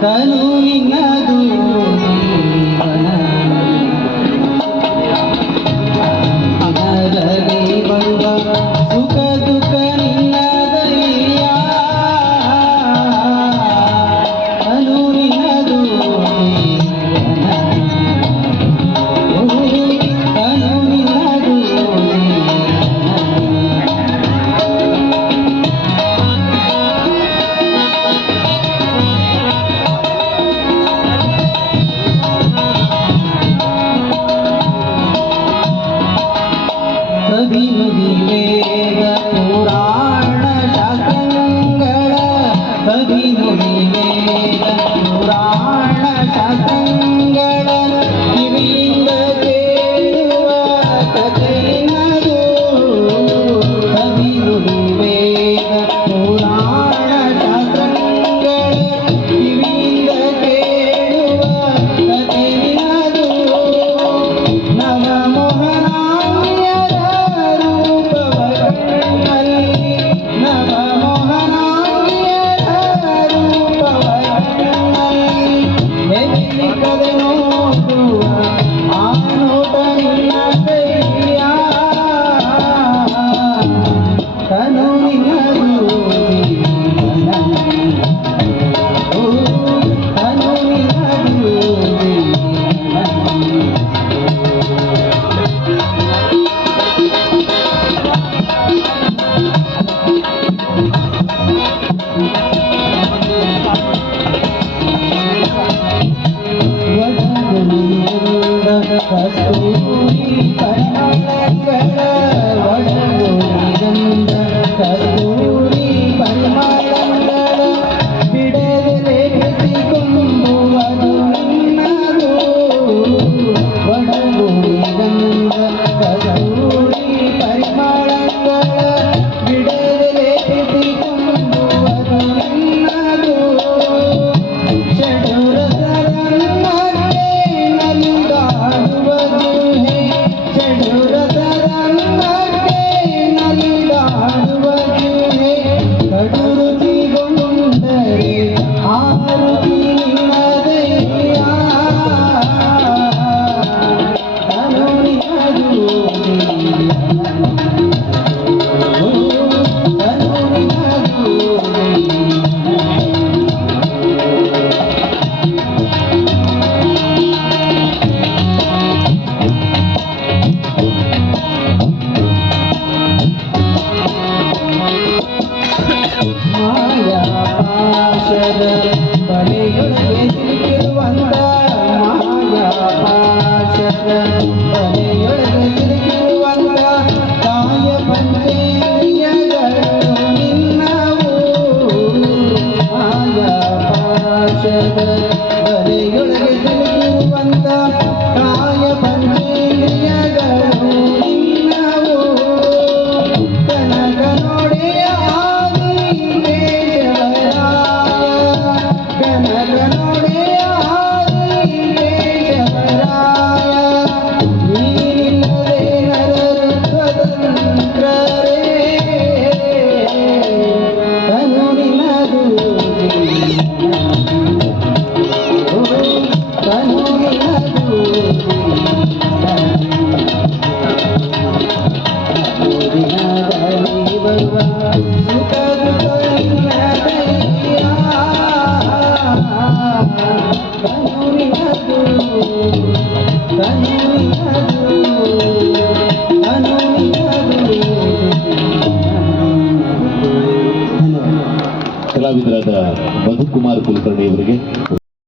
فنؤمن دون कभी नहीं Huh? குமார் குல்கர்ணி அவர்கள்.